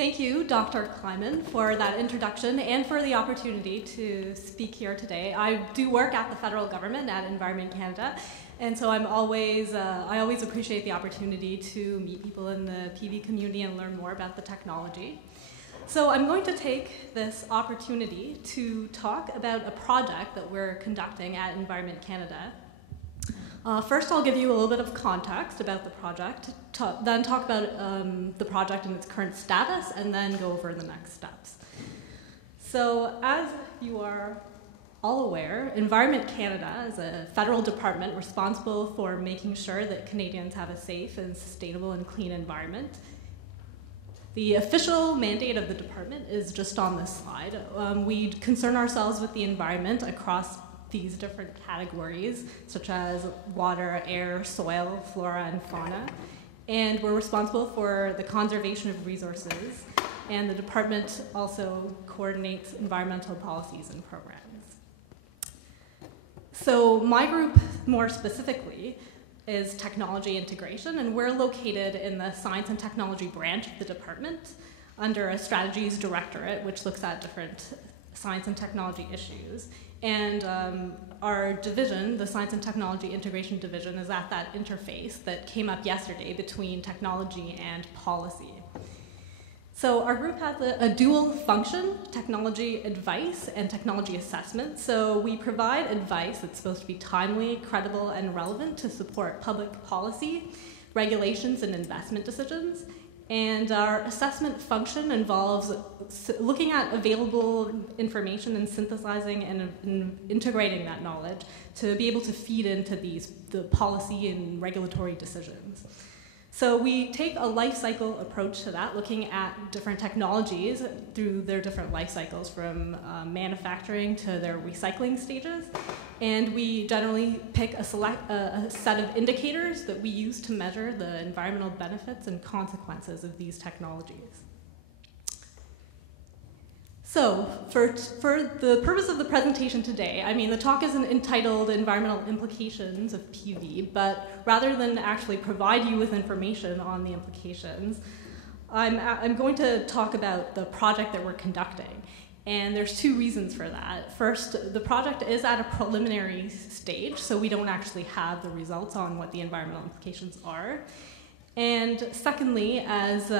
Thank you, Dr. Kleiman, for that introduction and for the opportunity to speak here today. I do work at the federal government at Environment Canada, and so I always appreciate the opportunity to meet people in the Peavy community and learn more about the technology. So I'm going to take this opportunity to talk about a project that we're conducting at Environment Canada. First, I'll give you a little bit of context about the project, then talk about the project and its current status, and then go over the next steps. So, as you are all aware, Environment Canada is a federal department responsible for making sure that Canadians have a safe and sustainable and clean environment. The official mandate of the department is just on this slide. We concern ourselves with the environment across these different categories, such as water, air, soil, flora, and fauna. And we're responsible for the conservation of resources, and the department also coordinates environmental policies and programs. So my group, more specifically, is technology integration, and we're located in the science and technology branch of the department under a strategies directorate, which looks at different science and technology issues. And our division, the Science and Technology Integration Division, is at that interface that came up yesterday between technology and policy. So our group has a dual function, technology advice and technology assessment. So we provide advice that's supposed to be timely, credible, and relevant to support public policy, regulations, and investment decisions. And our assessment function involves looking at available information and synthesizing and integrating that knowledge to be able to feed into the policy and regulatory decisions. So we take a life cycle approach to that, looking at different technologies through their different life cycles, from manufacturing to their recycling stages. And we generally pick a set of indicators that we use to measure the environmental benefits and consequences of these technologies. So, for the purpose of the presentation today, the talk isn't entitled Environmental Implications of PV, but rather than actually provide you with information on the implications, I'm going to talk about the project that we're conducting. And there's two reasons for that. First, the project is at a preliminary stage, so we don't actually have the results on what the environmental implications are. And secondly, as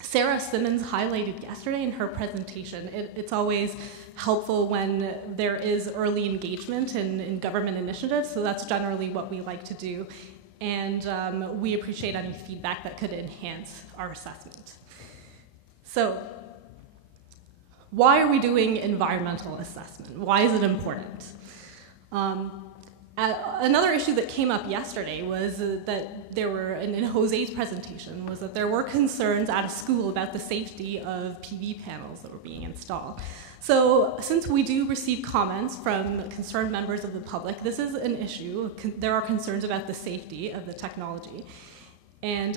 Sarah Simmons highlighted yesterday in her presentation, it's always helpful when there is early engagement in government initiatives, so that's generally what we like to do, and we appreciate any feedback that could enhance our assessment. So, why are we doing environmental assessment? Why is it important? Another issue that came up yesterday was that there were, in Jose's presentation, was that there were concerns at a school about the safety of PV panels that were being installed. So since we do receive comments from concerned members of the public, this is an issue. There are concerns about the safety of the technology. And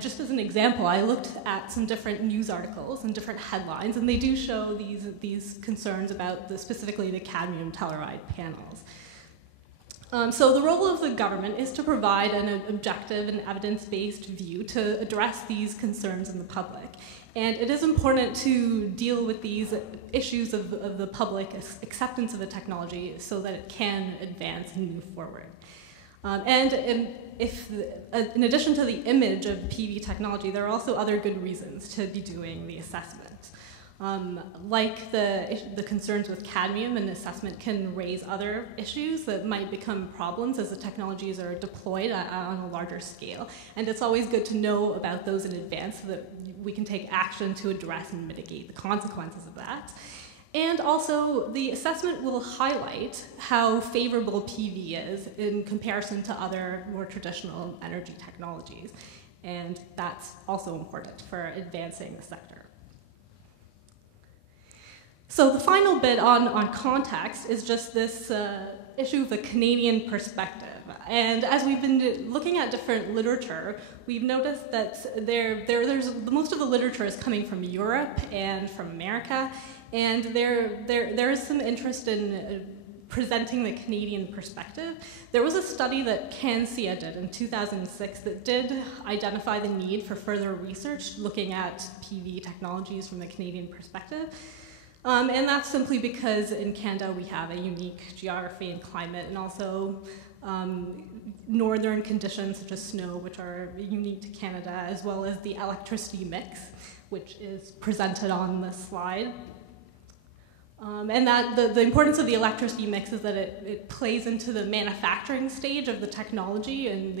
just as an example, I looked at some different news articles and different headlines, and they do show these concerns about specifically the cadmium telluride panels. So the role of the government is to provide an objective and evidence-based view to address these concerns in the public. And it is important to deal with these issues of the public acceptance of the technology so that it can advance and move forward. In addition to the image of PV technology, there are also other good reasons to be doing the assessment. Like the concerns with cadmium, an assessment can raise other issues that might become problems as the technologies are deployed on a larger scale. And it's always good to know about those in advance so that we can take action to address and mitigate the consequences of that. And also, the assessment will highlight how favorable PV is in comparison to other more traditional energy technologies. And that's also important for advancing the sector. So the final bit on context is just this issue of the Canadian perspective. And as we've been looking at different literature, we've noticed that there's most of the literature is coming from Europe and from America, and there is some interest in presenting the Canadian perspective, there was a study that CanSIA did in 2006 that did identify the need for further research looking at PV technologies from the Canadian perspective. And that's simply because in Canada we have a unique geography and climate, and also northern conditions such as snow, which are unique to Canada, as well as the electricity mix, which is presented on this slide. And that the importance of the electricity mix is that it plays into the manufacturing stage of the technology, and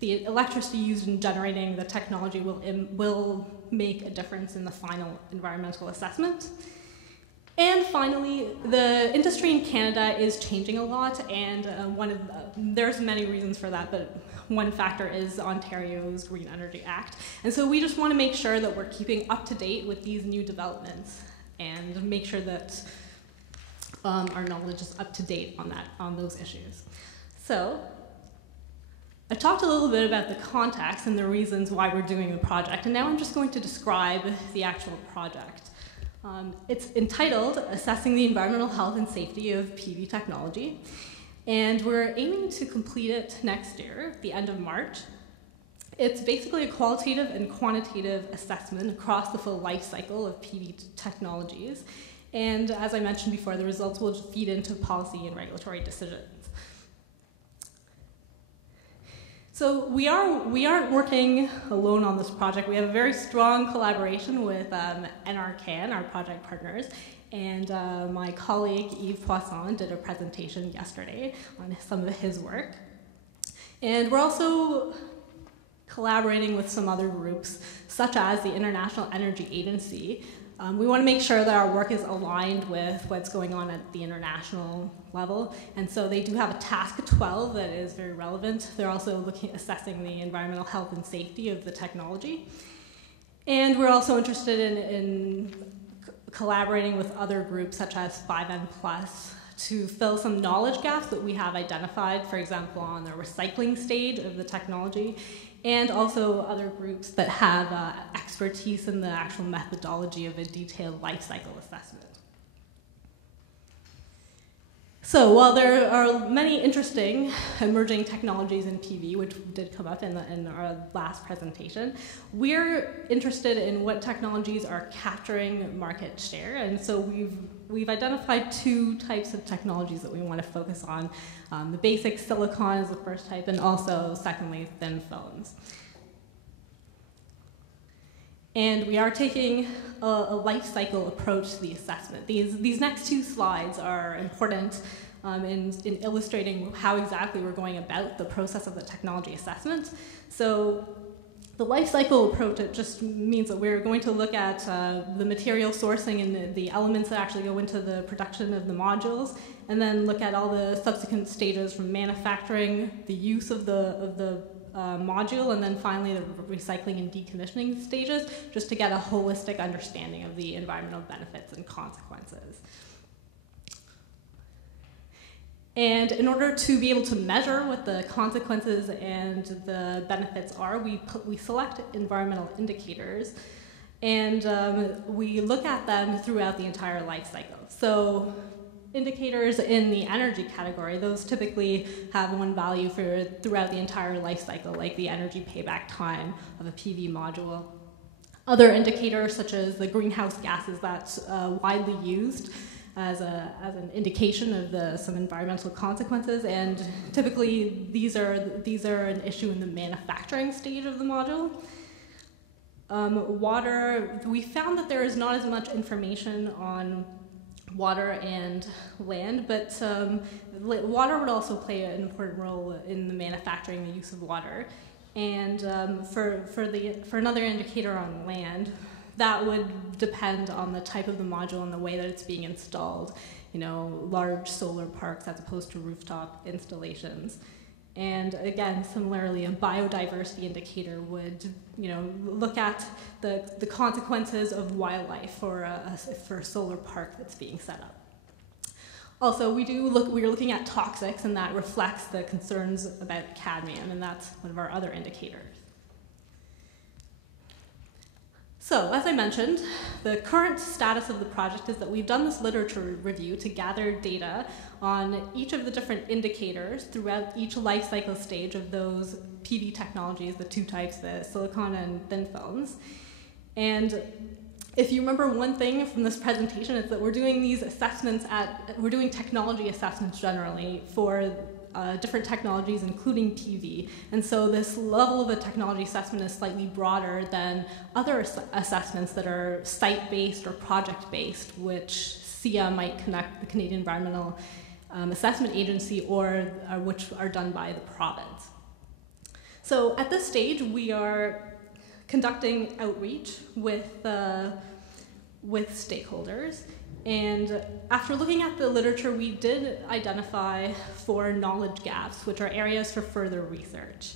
the electricity used in generating the technology will make a difference in the final environmental assessment. And finally, the industry in Canada is changing a lot, and there's many reasons for that, but one factor is Ontario's Green Energy Act. And so we just want to make sure that we're keeping up to date with these new developments and make sure that our knowledge is up to date on those issues. So I talked a little bit about the context and the reasons why we're doing the project, and now I'm just going to describe the actual project. It's entitled Assessing the Environmental Health and Safety of PV Technology, and we're aiming to complete it next year, at the end of March. It's basically a qualitative and quantitative assessment across the full life cycle of PV technologies. And as I mentioned before, the results will feed into policy and regulatory decisions. So we aren't working alone on this project. We have a very strong collaboration with NRCan, our project partners, and my colleague Yves Poisson did a presentation yesterday on some of his work. And we're also collaborating with some other groups, such as the International Energy Agency. We want to make sure that our work is aligned with what's going on at the international level, and so they do have a task 12 that is very relevant. They're also assessing the environmental health and safety of the technology. And we're also interested in collaborating with other groups such as 5N+, to fill some knowledge gaps that we have identified, for example, on the recycling stage of the technology, and also other groups that have expertise in the actual methodology of a detailed life cycle assessment. So while there are many interesting emerging technologies in PV, which did come up in our last presentation, we're interested in what technologies are capturing market share, and so we've identified two types of technologies that we want to focus on. The basic silicon is the first type, and also, secondly, thin films. And we are taking a life cycle approach to the assessment. These next two slides are important in illustrating how exactly we're going about the process of the technology assessment. So the life cycle approach, it just means that we're going to look at the material sourcing and the elements that actually go into the production of the modules, and then look at all the subsequent stages from manufacturing, the use of the module, and then finally the recycling and decommissioning stages, just to get a holistic understanding of the environmental benefits and consequences. And in order to be able to measure what the consequences and the benefits are, we select environmental indicators, and we look at them throughout the entire life cycle. So indicators in the energy category, those typically have one value throughout the entire life cycle, like the energy payback time of a PV module. Other indicators, such as the greenhouse gases, that's widely used as an indication of some environmental consequences, and typically these are an issue in the manufacturing stage of the module. Water, we found that there is not as much information on water and land, but water would also play an important role in the manufacturing, the use of water. And for another indicator on land, that would depend on the type of the module and the way that it's being installed. You know, large solar parks as opposed to rooftop installations. And again, similarly, a biodiversity indicator would, look at the consequences of wildlife for a solar park that's being set up. Also, we're looking at toxics, and that reflects the concerns about cadmium, and that's one of our other indicators. So, as I mentioned, the current status of the project is that we've done this literature review to gather data on each of the different indicators throughout each life cycle stage of those PV technologies, the two types, the silicon and thin films. And if you remember one thing from this presentation, is that we're doing these assessments we're doing technology assessments generally for different technologies, including PV. And so this level of a technology assessment is slightly broader than other assessments that are site-based or project-based, which SIA might connect the Canadian Environmental Assessment Agency, or which are done by the province. So at this stage, we are conducting outreach with stakeholders. And after looking at the literature, we did identify 4 knowledge gaps, which are areas for further research.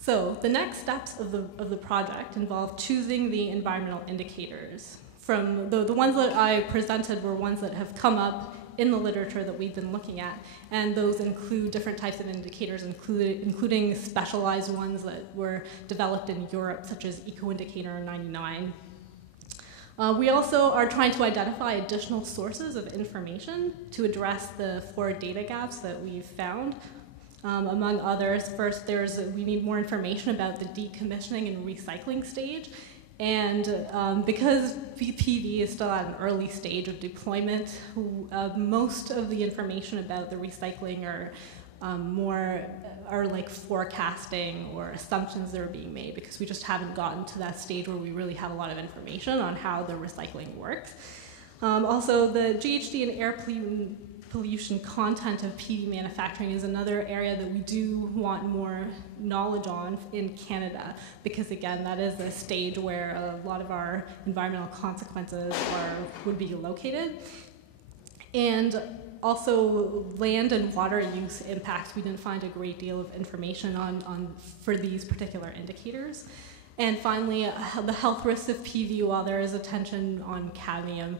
So the next steps of the project involve choosing the environmental indicators. From the ones that I presented were ones that have come up in the literature that we've been looking at, and those include different types of indicators, including specialized ones that were developed in Europe, such as Eco-Indicator 99. We also are trying to identify additional sources of information to address the 4 data gaps that we've found. Among others, first, we need more information about the decommissioning and recycling stage. And because PV is still at an early stage of deployment, most of the information about the recycling are like forecasting or assumptions that are being made, because we just haven't gotten to that stage where we really have a lot of information on how the recycling works. Also, the GHG and air pollution content of PV manufacturing is another area that we do want more knowledge on in Canada, because again, that is a stage where a lot of our environmental consequences would be located. And also land and water use impacts, we didn't find a great deal of information on for these particular indicators. And finally, the health risks of PV, while there is attention on cadmium,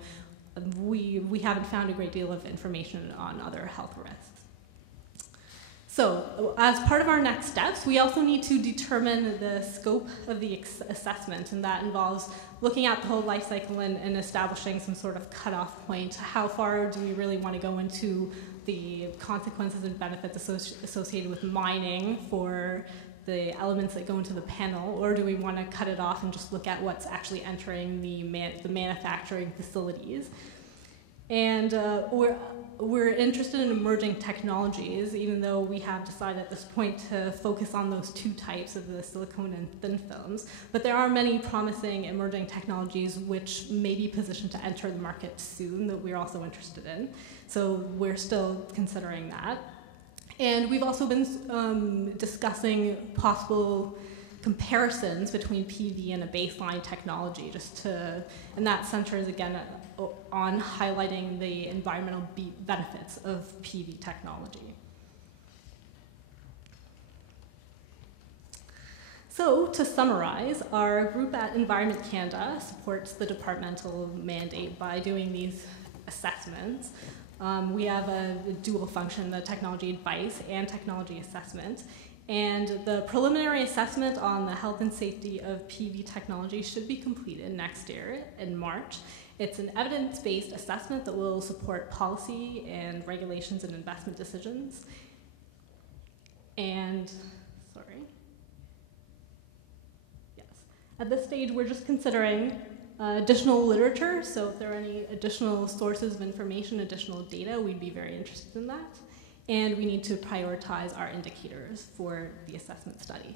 we haven't found a great deal of information on other health risks. So, as part of our next steps, we also need to determine the scope of the assessment, and that involves looking at the whole life cycle and establishing some sort of cutoff point. How far do we really want to go into the consequences and benefits associated with mining for the elements that go into the panel, or do we want to cut it off and just look at what's actually entering the manufacturing facilities? And we're interested in emerging technologies, even though we have decided at this point to focus on those 2 types of the silicone and thin films. But there are many promising emerging technologies which may be positioned to enter the market soon that we're also interested in. So we're still considering that. And we've also been discussing possible comparisons between PV and a baseline technology, and that centers again on highlighting the environmental benefits of PV technology. So, to summarize, our group at Environment Canada supports the departmental mandate by doing these assessments. We have a dual function, the technology advice and technology assessment. And the preliminary assessment on the health and safety of PV technology should be completed next year in March. It's an evidence-based assessment that will support policy and regulations and investment decisions. And, at this stage, we're just considering additional literature, so if there are any additional sources of information, additional data, we'd be very interested in that. And we need to prioritize our indicators for the assessment study.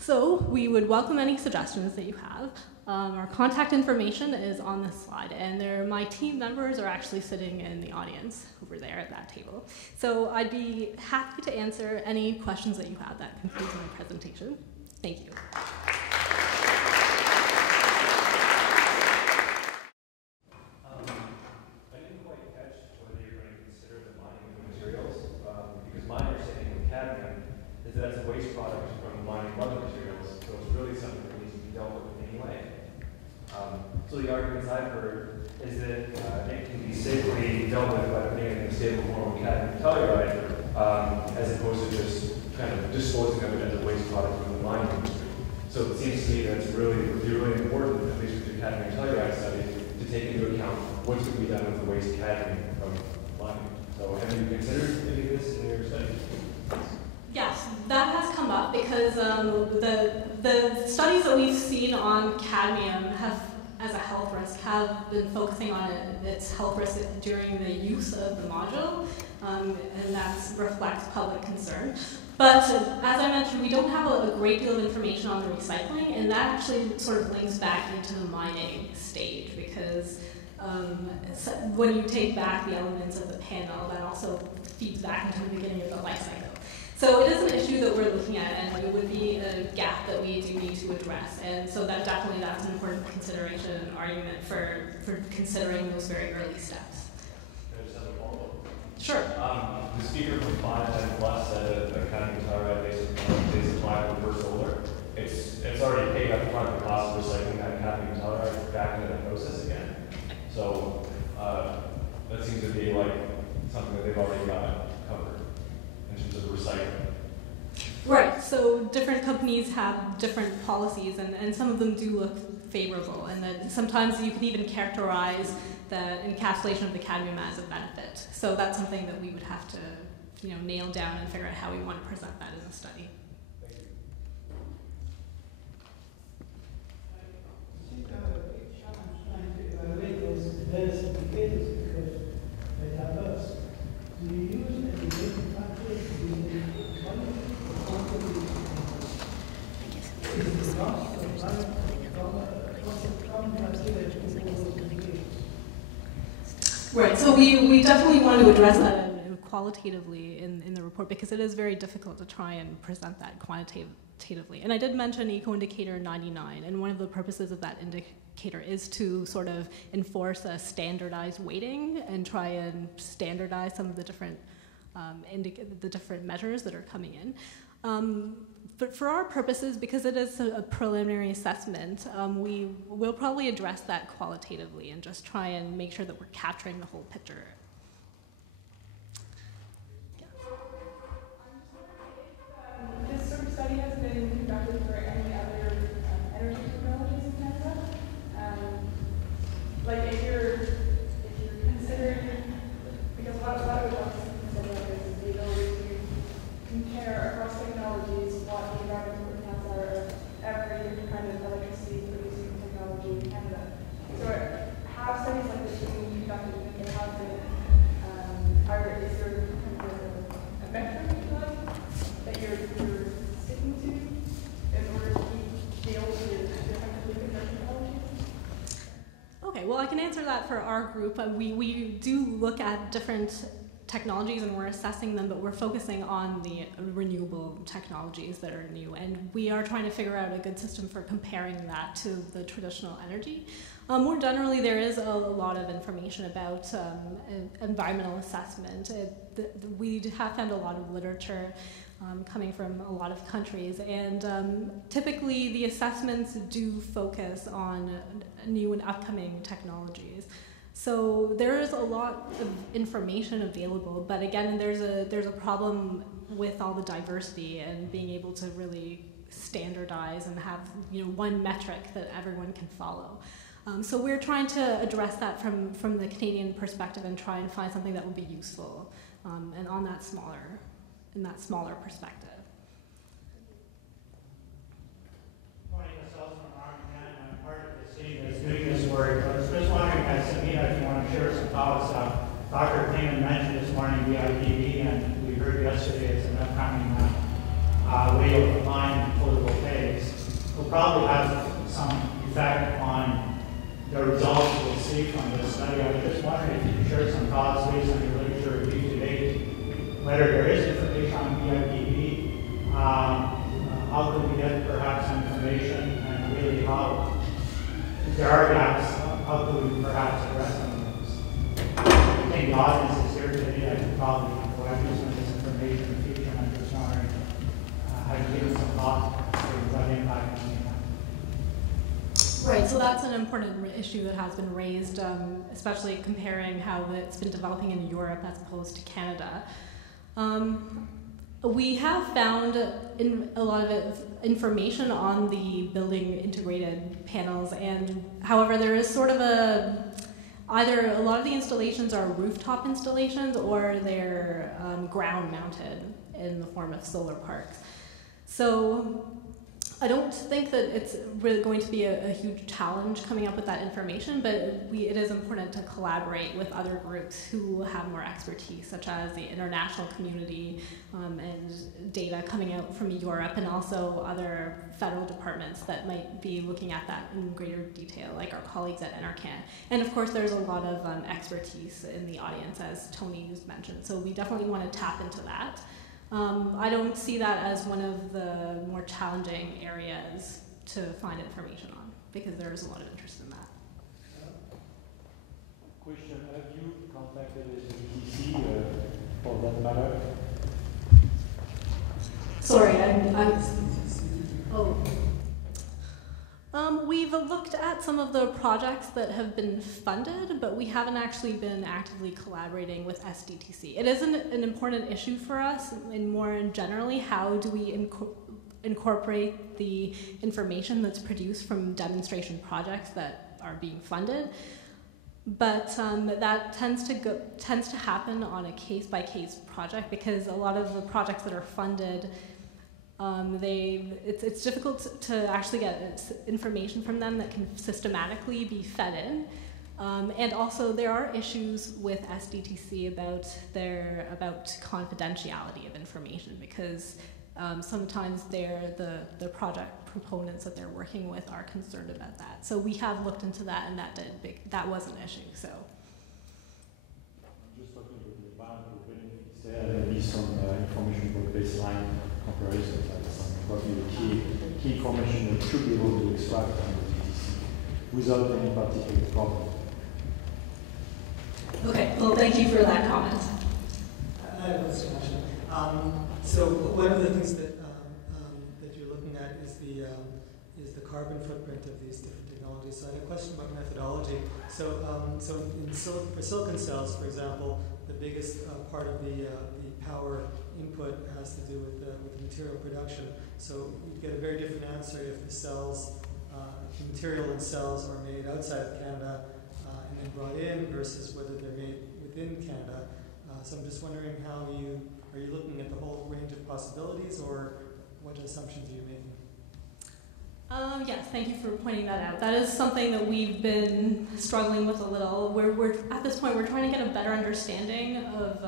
So we would welcome any suggestions that you have. Our contact information is on this slide, and my team members are actually sitting in the audience over there at that table. So I'd be happy to answer any questions that you have. That concludes my presentation. Thank you. That's a waste product from mining other materials, so it's really something that needs to be dealt with anyway. So the arguments I've heard is that it can be safely dealt with by putting it in a stable form of cadmium telluride, as opposed to just kind of disposing of it as a waste product from the mining industry. So it seems to me that it would be really important, at least with your cadmium telluride studies, to take into account what's going to be done with the waste cadmium from mining. So have you considered any of this in your studies? Yes, that has come up because the studies that we've seen on cadmium have, as a health risk, have been focusing on its health risk during the use of the module, and that reflects public concern. But as I mentioned, we don't have a great deal of information on the recycling, and that actually sort of links back into the mining stage because when you take back the elements of the panel, that also feeds back into the beginning of the life cycle. So it is an issue that we're looking at, and it would be a gap that we do need to address. And so that's an important consideration and argument for considering those very early steps. Can I just have a follow-up? Sure. The speaker from 510 Plus said that cadmium telluride is applicable for solar. It's already paid up front the cost of recycling that cadmium telluride back into the process again. So that seems to be like something that they've already got covered in terms of recycling. Right, so different companies have different policies, and some of them do look favorable, and then sometimes you can even characterize the encapsulation of the cadmium as a benefit. So that's something that we would have to, nail down and figure out how we want to present that in the study. Thank you. I think a big challenge trying to evaluate those various indicators because they diverse. Do you use any data factors? Do you use quality or quantity? Is the loss of life Right, so we definitely want to address that qualitatively in the report because it is very difficult to try and present that quantitatively. And I did mention eco indicator 99, and one of the purposes of that indicator is to sort of enforce a standardized weighting and try and standardize some of the different different measures that are coming in. But for our purposes, because it is a preliminary assessment, we will probably address that qualitatively and just try and make sure that we're capturing the whole picture. Yeah. This sort of study has been conducted for any other energy technologies in Canada. Like if you're considering, because what I would want to consider is the ability to compare across technologies what the environmental impacts are of every kind of electricity producing technology in Canada. So have studies like this being conducted and there have been, is there kind of a metric, if you like, that you're sticking to in order to be able to effectively compare technologies? Okay, well I can answer that for our group. We do look at different technologies and we're assessing them, but we're focusing on the renewable technologies that are new, and we are trying to figure out a good system for comparing that to the traditional energy. More generally, there is a lot of information about environmental assessment. We have found a lot of literature coming from a lot of countries, and typically the assessments do focus on new and upcoming technologies. So there is a lot of information available, but again, there's a problem with all the diversity and being able to really standardize and have one metric that everyone can follow. So we're trying to address that from the Canadian perspective and try and find something that will be useful and on that smaller perspective. Is doing this work. I was just wondering, Samina, if you want to share some thoughts. Dr. Clayman mentioned this morning VIPV, and we heard yesterday it's an upcoming way of applying photovoltaics. Will probably have some effect on the results we'll see from this study. I was just wondering if you could share some thoughts based on your literature review to date, whether there is information on VIPV, how could we get perhaps information, and really how, if there are gaps, how could we perhaps address some of those? I think the audience is here today. I could probably provide you some of this information in the future. I'm just wondering how you give some thought to what impact on the impact. Right, so that's an important issue that has been raised, especially comparing how it's been developing in Europe as opposed to Canada. We have found a lot of information on the building integrated panels, and however, there is sort of either a lot of the installations are rooftop installations or they're ground mounted in the form of solar parks. So I don't think that it's really going to be a huge challenge coming up with that information, but it is important to collaborate with other groups who have more expertise, such as the international community and data coming out from Europe, and also other federal departments that might be looking at that in greater detail, like our colleagues at NRCan. And of course, there's a lot of expertise in the audience, as Tony's mentioned, so we definitely want to tap into that. I don't see that as one of the more challenging areas to find information on, because there is a lot of interest in that. Question, have you contacted SDTC for that matter? Sorry, we've looked at some of the projects that have been funded, but we haven't actually been actively collaborating with SDTC. It is an important issue for us, and more generally, how do we incorporate the information that's produced from demonstration projects that are being funded. But that tends to happen on a case-by-case project, because a lot of the projects that are funded, it's difficult to actually get information from them that can systematically be fed in. And also there are issues with SDTC about confidentiality of information, because sometimes the project proponents that they're working with are concerned about that. So we have looked into that, and that was an issue. So I'm just talking about the environmental benefits there, and maybe some information about baseline comparisons, like some probably the key information that should be able to extract from the TTC without any particular problem. okay, well, thank you for that comment. I have a question. So one of the things that you're looking at is the carbon footprint of these different technologies. So I had a question about methodology. So for silicon cells, for example, the biggest part of the power input has to do with the material production. So you get a very different answer if the cells, the material in cells are made outside of Canada and then brought in versus whether they're made within Canada. So I'm just wondering are you looking at the whole range of possibilities, or what assumptions are you making? Yes, thank you for pointing that out. That is something that we've been struggling with a little. We're at this point, we're trying to get a better understanding of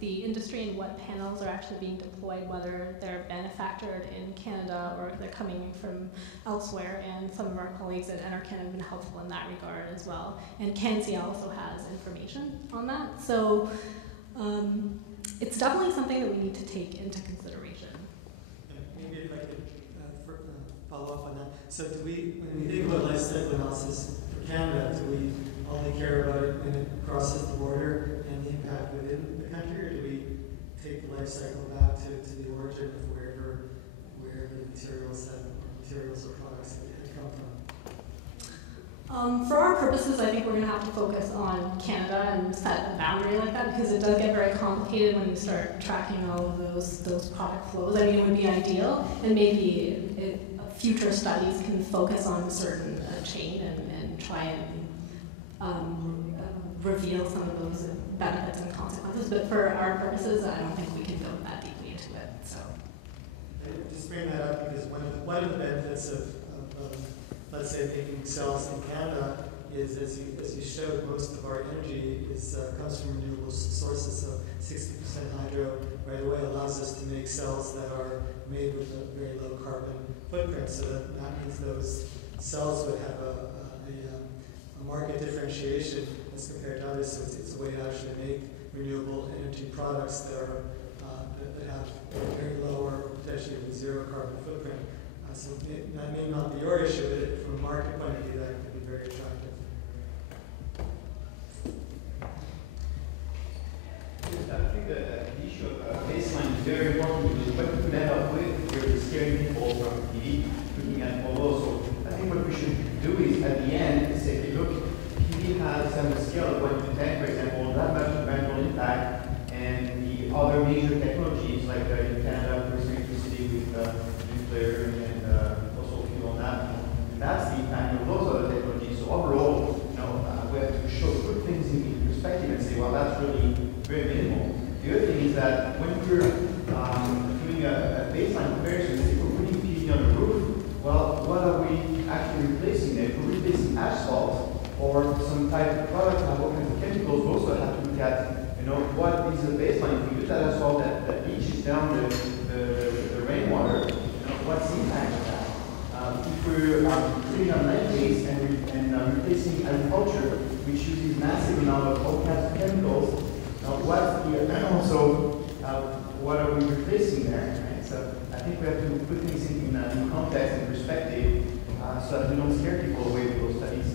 the industry and what panels are actually being deployed, whether they're manufactured in Canada or if they're coming from elsewhere. And some of our colleagues at NRCan have been helpful in that regard as well. And CanCA also has information on that. So it's definitely something that we need to take into consideration. Maybe if I could follow up on that. So when we think about life cycle analysis for Canada, do we only care about it when it crosses the border and the impact within the country, or do we take the life cycle back to the origin of wherever the materials or products had come from? For our purposes, I think we're going to have to focus on Canada and set a boundary like that, because it does get very complicated when you start tracking all of those product flows. I mean, it would be ideal, and maybe future studies can focus on a certain chain and try and reveal some of those benefits and consequences. But for our purposes, I don't think we can go that deeply into it. So, just bring that up because one of the benefits of let's say making cells in Canada is, as you showed, most of our energy comes from renewable sources. So 60% hydro right away allows us to make cells that are made with a very low carbon footprint. So that means those cells would have a market differentiation as compared to others. So it's a way to actually make renewable energy products that have a very low or potentially even zero carbon footprint. So that may not be your issue, but from a market point of view, that could be very attractive. I think the issue of baseline is very important, because what you end up with, you're scaring people from PV, looking at all. So I think what we should do is, at the end, say, okay, look, PV has on a scale of 1 to 10, for example, that much environmental impact, and the other major technologies, like in Canada, for electricity with nuclear and fossil fuel on that. And that's the impact of those other technologies. So overall, we have to put things in perspective and say, well, that's really very minimal. The other thing is that when we're doing a baseline comparison, if we're putting PV on the roof, well, what are we actually replacing there? If we're replacing asphalt or some type of product and what kinds of chemicals, we also have to look at, what is the baseline? If we use that asphalt that leaches down the rainwater, what's the impact of that? If we're putting on land base and replacing agriculture, which uses massive amount of all kinds of chemicals, what are we replacing there? Right? So I think we have to put things in context and perspective so that we don't scare people away with those studies.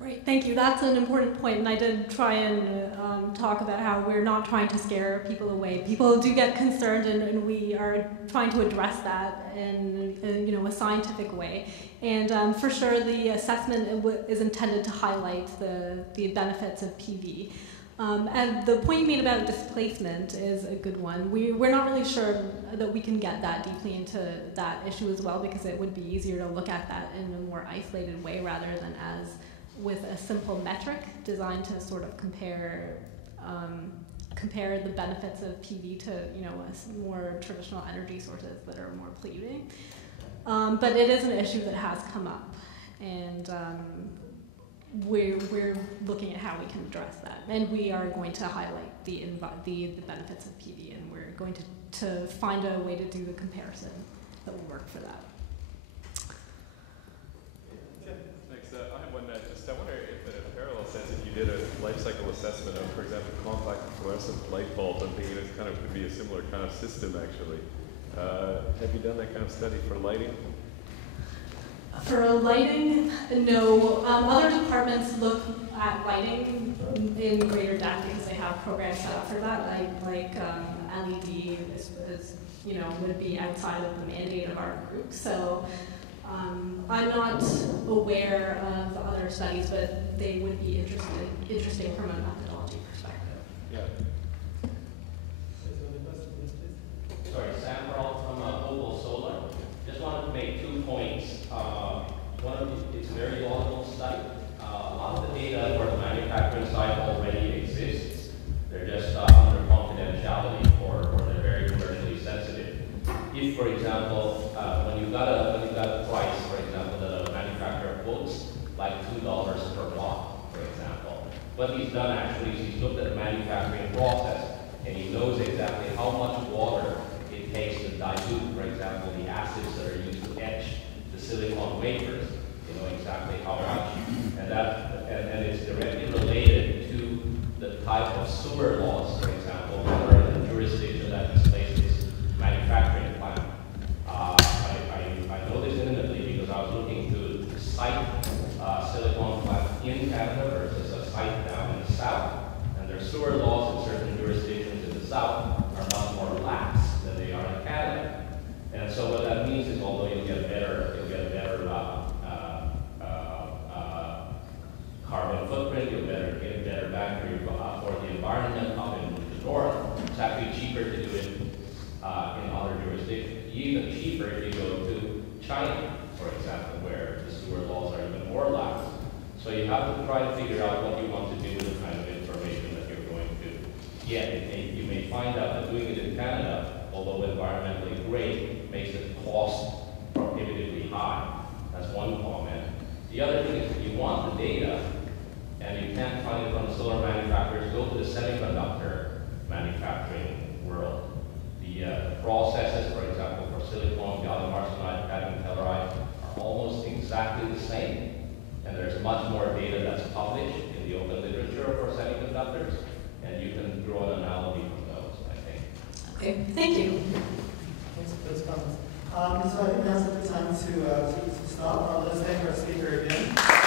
Right, thank you. That's an important point, and I did try and talk about how we're not trying to scare people away. People do get concerned, and we are trying to address that in a scientific way. And for sure, the assessment is intended to highlight the benefits of PV. And the point you made about displacement is a good one. We're not really sure that we can get that deeply into that issue as well, because it would be easier to look at that in a more isolated way rather than as with a simple metric designed to sort of compare the benefits of PV to more traditional energy sources that are more polluting. But it is an issue that has come up, and we're looking at how we can address that, and we are going to highlight the benefits of PV, and we're going to find a way to do the comparison that will work for that. I have one I wonder if in a parallel sense, if you did a life cycle assessment of, for example, compact fluorescent light bulbs, I'm thinking it kind of could be a similar kind of system actually. Have you done that kind of study for lighting? For lighting, no. Other departments look at lighting in greater depth because they have programs set up for that, like LED would be outside of the mandate of our group. So I'm not aware of other studies, but they would be interesting from a methodology perspective. Yeah. Sorry, Sam Brault from Opal Solar. Just wanted to make 2 points. One of it's a very laudable study. A lot of the data for the manufacturing side already exists. They're just under confidentiality or they're very commercially sensitive. If, for example, when you've got a price, for example, that a manufacturer quotes like $2 per watt, for example, what he's done actually is he's looked at the manufacturing process and he knows exactly how much water it takes to dilute, for example, the acids that are used to etch the silicon wafers. You know exactly how much, and it's directly related to the type of sewer laws, for example, that are in the jurisdiction that displays this manufacturing plant. I know this intimately because I was looking to cite silicon plant in Canada versus a site down in the south, and their sewer laws in certain jurisdictions in the south are much more lax than they are in Canada. And so what that means is, although you'll get better carbon footprint, you'll get better bang for the environment up in the north. It's actually cheaper to do it in other jurisdictions. Even cheaper if you go to China, for example, where the sewer laws are even more lax. So you have to try to figure out what you want to do with the kind of information that you're going to get. You may find out that doing it in Canada, although environmentally great, makes the cost prohibitively high. That's one comment. The other thing is if you want the data, and you can't find it from the solar manufacturers, go to the semiconductor manufacturing world. The processes, for example, for silicon, gallium arsenide, cadmium telluride, are almost exactly the same. And there's much more data that's published in the open literature for semiconductors, and you can draw an analogy from those, I think. Okay, thank you. Thanks for those comments. So I think now's a good time to stop. Let's thank our speaker again.